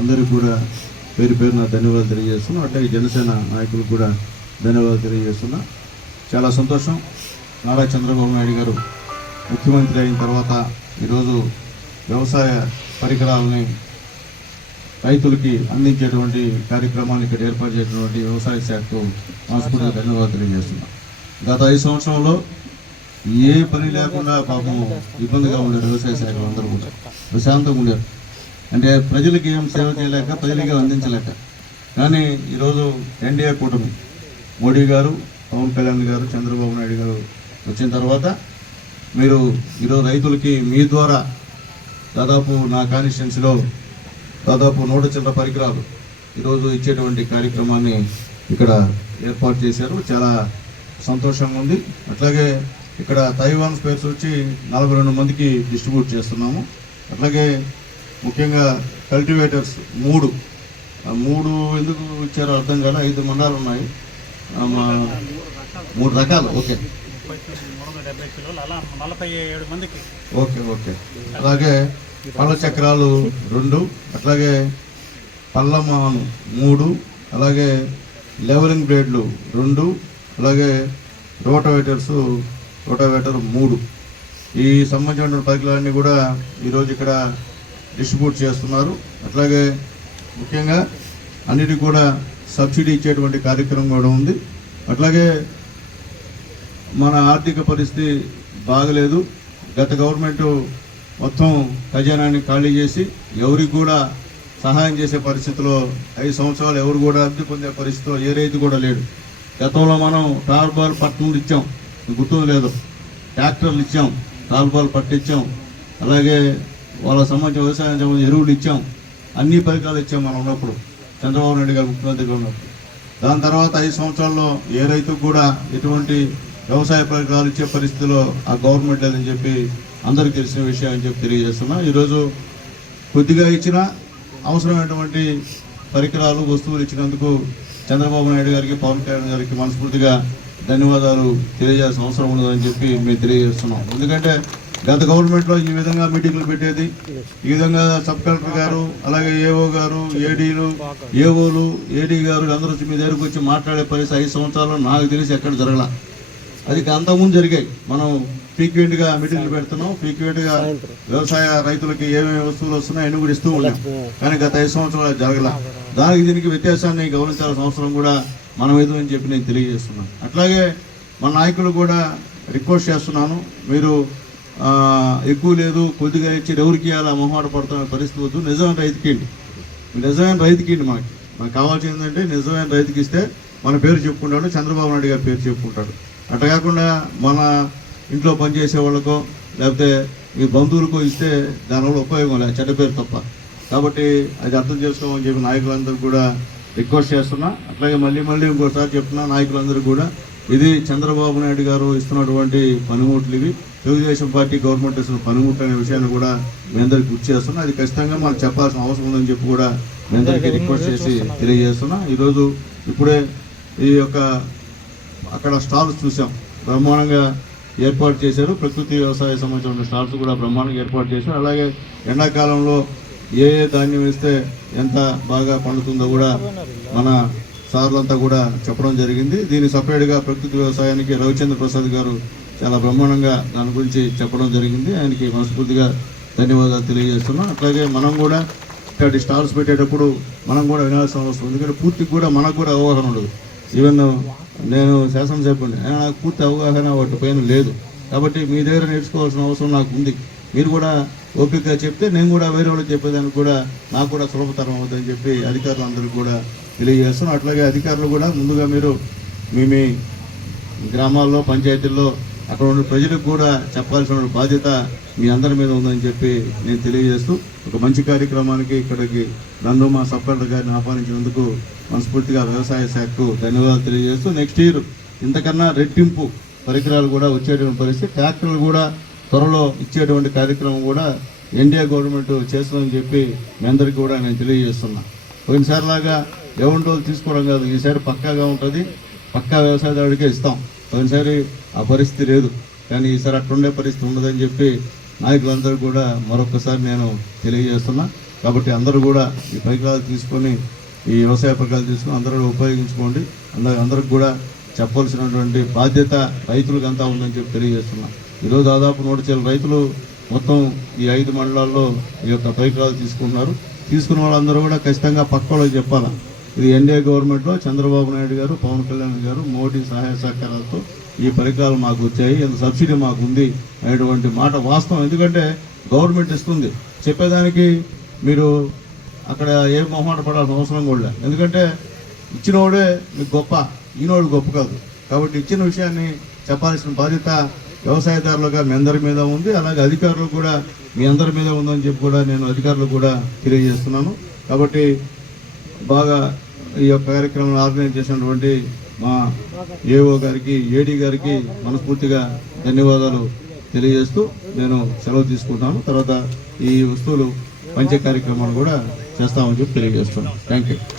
అందరికీ కూడా పేరు పేరున ధన్యవాదాలు తెలియజేస్తున్నాం. అట్లాగే జనసేన నాయకులకు కూడా ధన్యవాదాలు తెలియజేస్తున్నా. చాలా సంతోషం. నారా చంద్రబాబు నాయుడు గారు ముఖ్యమంత్రి అయిన తర్వాత ఈరోజు వ్యవసాయ పరికరాలని రైతులకి అందించేటువంటి కార్యక్రమాన్ని ఇక్కడ ఏర్పాటు చేసినటువంటి వ్యవసాయ శాఖకు మనస్ఫూర్తిగా ధన్యవాదాలు తెలియజేస్తున్నాం. గత ఐదు సంవత్సరంలో ఏ పని లేకుండా పాపం ఇబ్బందిగా ఉండేది వ్యవసాయ శాఖలు అందరూ కూడా ప్రశాంతంగా ఉండేది అంటే ప్రజలకి ఏం సేవ చేయలేక ప్రజలకి అందించలేక. కానీ ఈరోజు ఎన్డీఏ కూటమి మోడీ గారు పవన్ కళ్యాణ్ గారు చంద్రబాబు నాయుడు గారు వచ్చిన తర్వాత మీరు ఈరోజు రైతులకి మీ ద్వారా దాదాపు నా కాన్స్టిట్యున్సీలో దాదాపు నూట చిల్లర పరికరాలు ఈరోజు ఇచ్చేటువంటి కార్యక్రమాన్ని ఇక్కడ ఏర్పాటు చేశారు. చాలా సంతోషంగా ఉంది. అట్లాగే ఇక్కడ తైవాన్ స్పేర్స్ వచ్చి నలభై రెండు మందికి డిస్ట్రిబ్యూట్ చేస్తున్నాము. అట్లాగే ముఖ్యంగా కల్టివేటర్స్ మూడు. మూడు ఎందుకు ఇచ్చారో అర్థం కాలే ఐదు మండలాలు ఉన్నాయి. మా మూడు రకాలు ఓకే. మూడు వందల డెబ్బై నలభై ఏడు మందికి ఓకే ఓకే. అలాగే పళ్ళ చక్రాలు రెండు అట్లాగే పళ్ళమాను మూడు అలాగే లెవెలింగ్ బ్లేడ్లు రెండు అలాగే రోటోవేటర్స్ రోటోవేటర్ మూడు. ఈ సంబంధించిన పరికరాలన్నీ కూడా ఈరోజు ఇక్కడ డిస్ట్రిబ్యూట్ చేస్తున్నారు. అట్లాగే ముఖ్యంగా అన్నిటికీ కూడా సబ్సిడీ ఇచ్చేటువంటి కార్యక్రమం కూడా ఉంది. అట్లాగే మన ఆర్థిక పరిస్థితి బాగలేదు. గత గవర్నమెంట్ మొత్తం ఖజానాన్ని ఖాళీ చేసి ఎవరికి కూడా సహాయం చేసే పరిస్థితిలో ఐదు సంవత్సరాలు ఎవరు కూడా అభివృద్ధి పొందే పరిస్థితిలో ఏ రైతు కూడా లేడు. గతంలో మనం టార్బాల్ పట్టణం ఇచ్చాం. గుర్తుంది లేదు. ట్రాక్టర్లు ఇచ్చాం. టార్బాల్ పట్టించాం. అలాగే వాళ్ళ సంబంధించిన వ్యవసాయం సంబంధించిన ఎరువులు ఇచ్చాం. అన్ని పరికరాలు ఇచ్చాం మనం ఉన్నప్పుడు. చంద్రబాబు నాయుడు గారు ముఖ్యమంత్రిగా ఉన్నప్పుడు. దాని తర్వాత ఐదు సంవత్సరాల్లో ఏ రైతుకు కూడా ఎటువంటి వ్యవసాయ పరికరాలు ఇచ్చే పరిస్థితిలో ఆ గవర్నమెంట్ లేదని చెప్పి అందరికీ తెలిసిన విషయం అని చెప్పి తెలియజేస్తున్నా. ఈరోజు కొద్దిగా ఇచ్చిన అవసరమైనటువంటి పరికరాలు వస్తువులు ఇచ్చినందుకు చంద్రబాబు నాయుడు గారికి పవన్ కళ్యాణ్ గారికి మనస్ఫూర్తిగా ధన్యవాదాలు తెలియజేయాల్సిన అవసరం ఉండదని చెప్పి మేము తెలియజేస్తున్నాం. ఎందుకంటే గత గవర్నమెంట్లో ఈ విధంగా మీటింగ్లు పెట్టేది. ఈ విధంగా సబ్ కలెక్టర్ గారు అలాగే ఏఓ గారు ఏడీలు ఏఓలు ఏడీ గారు అందరూ వచ్చి మీ దగ్గరకు వచ్చి మాట్లాడే పరిస్థితి ఐదు సంవత్సరాలు నాకు తెలిసి ఎక్కడ జరగల. అది అంతకుముందు జరిగాయి. మనం ఫ్రీక్వెంట్గా మీటింగ్లు పెడుతున్నాం. ఫ్రీక్వెంట్గా వ్యవసాయ రైతులకి ఏమేమి వస్తువులు వస్తున్నాయో అన్ని కూడా ఇస్తూ ఉన్నాం. కానీ గత ఐదు సంవత్సరాలు జరగల. దానికి దీనికి వ్యత్యాసాన్ని గమనించాల్సిన అవసరం కూడా మనం ఏదో అని చెప్పి నేను తెలియజేస్తున్నాను. అట్లాగే మన నాయకులు కూడా రిక్వెస్ట్ చేస్తున్నాను. మీరు ఎక్కువ లేదు కొద్దిగా ఇచ్చి ఎవరికి అలా మొహమాట పడుతున్న పరిస్థితి వద్దు. నిజమైన రైతుకేంటి నిజమైన రైతుకి మనకి మనకు కావాల్సింది ఏంటంటే నిజమైన రైతుకి ఇస్తే మన పేరు చెప్పుకుంటాడు చంద్రబాబు నాయుడు గారి పేరు చెప్పుకుంటాడు. అట్ట కాకుండా మన ఇంట్లో పనిచేసే వాళ్ళకో లేకపోతే మీ బంధువులకో ఇస్తే దానివల్ల ఉపయోగం లేదు చెడ్డ పేరు తప్ప. కాబట్టి అది అర్థం చేసుకోమని చెప్పి నాయకులందరూ కూడా రిక్వెస్ట్ చేస్తున్నా. అట్లాగే మళ్ళీ మళ్ళీ ఇంకోసారి చెప్తున్నా నాయకులందరూ కూడా ఇది చంద్రబాబు నాయుడు గారు ఇస్తున్నటువంటి పనిముట్లు ఇవి. తెలుగుదేశం పార్టీ గవర్నమెంట్ ఇస్తున్న పనిముట్లు అనే విషయాన్ని కూడా మీ అందరికి గుర్తు చేస్తున్నా. అది ఖచ్చితంగా మనం చెప్పాల్సిన అవసరం ఉందని చెప్పి కూడా మీ అందరికీ రిక్వెస్ట్ చేసి తెలియజేస్తున్నా. ఈరోజు ఇప్పుడే ఈ యొక్క అక్కడ స్టాల్స్ చూసాం. బ్రహ్మాండంగా ఏర్పాటు చేశారు. ప్రకృతి వ్యవసాయ సంబంధించిన స్టాల్స్ కూడా బ్రహ్మాండంగా ఏర్పాటు చేశారు. అలాగే ఎండాకాలంలో ఏ ఏ ధాన్యం వేస్తే ఎంత బాగా పండుతుందో కూడా మన సార్లంతా కూడా చెప్పడం జరిగింది. దీన్ని సపరేట్గా ప్రకృతి వ్యవసాయానికి రవిచంద్ర ప్రసాద్ గారు చాలా బ్రహ్మాండంగా దాని గురించి చెప్పడం జరిగింది. ఆయనకి మనస్ఫూర్తిగా ధన్యవాదాలు తెలియజేస్తున్నాం. అట్లాగే మనం కూడా ఇట్లాంటి స్టాల్స్ పెట్టేటప్పుడు మనం కూడా వినాల్సిన అవసరం ఎందుకంటే పూర్తి కూడా మనకు కూడా అవగాహన ఉండదు. ఈవెన్ నేను శాసనసభ్యుని అయినా నాకు పూర్తి అవగాహన వాటి పైన లేదు. కాబట్టి మీ దగ్గర నేర్చుకోవాల్సిన అవసరం నాకు ఉంది. మీరు కూడా ఓపికగా చెప్తే నేను కూడా వేరే వాళ్ళకి చెప్పేదానికి కూడా నాకు కూడా సులభతరం అవుతుందని చెప్పి అధికారులందరికీ కూడా తెలియజేస్తున్నాం. అట్లాగే అధికారులు కూడా ముందుగా మీరు మీ మీ గ్రామాల్లో పంచాయతీల్లో అక్కడ ఉన్న ప్రజలకు కూడా చెప్పాల్సిన బాధ్యత మీ అందరి మీద ఉందని చెప్పి నేను తెలియజేస్తూ ఒక మంచి కార్యక్రమానికి ఇక్కడికి నన్ను మా సబ్కలర్ గారిని ఆహ్వానించినందుకు మనస్ఫూర్తిగా వ్యవసాయ శాఖకు ధన్యవాదాలు తెలియజేస్తూ నెక్స్ట్ ఇయర్ ఇంతకన్నా రెట్టింపు పరికరాలు కూడా వచ్చేటువంటి పరిస్థితి. ట్రాక్టర్లు కూడా త్వరలో ఇచ్చేటువంటి కార్యక్రమం కూడా ఎన్డీఏ గవర్నమెంట్ చేస్తుందని చెప్పి మీ అందరికీ కూడా నేను తెలియజేస్తున్నా. పోయినసారిలాగా లాగా వాళ్ళు తీసుకోవడం కాదు. ఈసారి పక్కాగా ఉంటుంది. పక్కా వ్యవసాయదారుడికే ఇస్తాం. పోయినసారి ఆ పరిస్థితి లేదు. కానీ ఈసారి అట్లుండే పరిస్థితి ఉండదని చెప్పి నాయకులందరూ కూడా మరొకసారి నేను తెలియజేస్తున్నా. కాబట్టి అందరూ కూడా ఈ పరికరాలు తీసుకొని ఈ వ్యవసాయ పరికరాలు తీసుకొని అందరూ ఉపయోగించుకోండి. అందరూ అందరికి కూడా చెప్పవలసినటువంటి బాధ్యత రైతులకు అంతా ఉందని చెప్పి తెలియజేస్తున్నా. ఈరోజు దాదాపు నూట చిల్ల రైతులు మొత్తం ఈ ఐదు మండలాల్లో ఈ యొక్క పరికరాలు తీసుకున్నారు తీసుకున్న వాళ్ళందరూ కూడా ఖచ్చితంగా పక్క వాళ్ళకి చెప్పాలా? ఇది ఎన్డీఏ గవర్నమెంట్లో చంద్రబాబు నాయుడు గారు పవన్ కళ్యాణ్ గారు మోడీ సహాయ సహకారాలతో ఈ పరికరాలు మాకు వచ్చాయి ఇంత సబ్సిడీ మాకు ఉంది అనేటువంటి మాట వాస్తవం. ఎందుకంటే గవర్నమెంట్ ఇస్తుంది. చెప్పేదానికి మీరు అక్కడ ఏ మొహమాట పడాల్సిన అవసరం కూడా లేదు. ఎందుకంటే ఇచ్చినోడే మీకు గొప్ప ఈనోడు గొప్ప కాదు. కాబట్టి ఇచ్చిన విషయాన్ని చెప్పాల్సిన బాధ్యత వ్యవసాయదారులుగా మీ అందరి మీద ఉంది. అలాగే అధికారులు కూడా మీ అందరి మీద ఉందని చెప్పి కూడా నేను అధికారులకు కూడా తెలియజేస్తున్నాను. కాబట్టి బాగా ఈ యొక్క కార్యక్రమం ఆర్గనైజ్ చేసినటువంటి మా ఏఓ గారికి ఏడీ గారికి మనస్ఫూర్తిగా ధన్యవాదాలు తెలియజేస్తూ నేను సెలవు తీసుకుంటాను. తర్వాత ఈ వస్తువులు పంచే కార్యక్రమాలు కూడా చేస్తామని చెప్పి తెలియజేస్తున్నాను. Thank you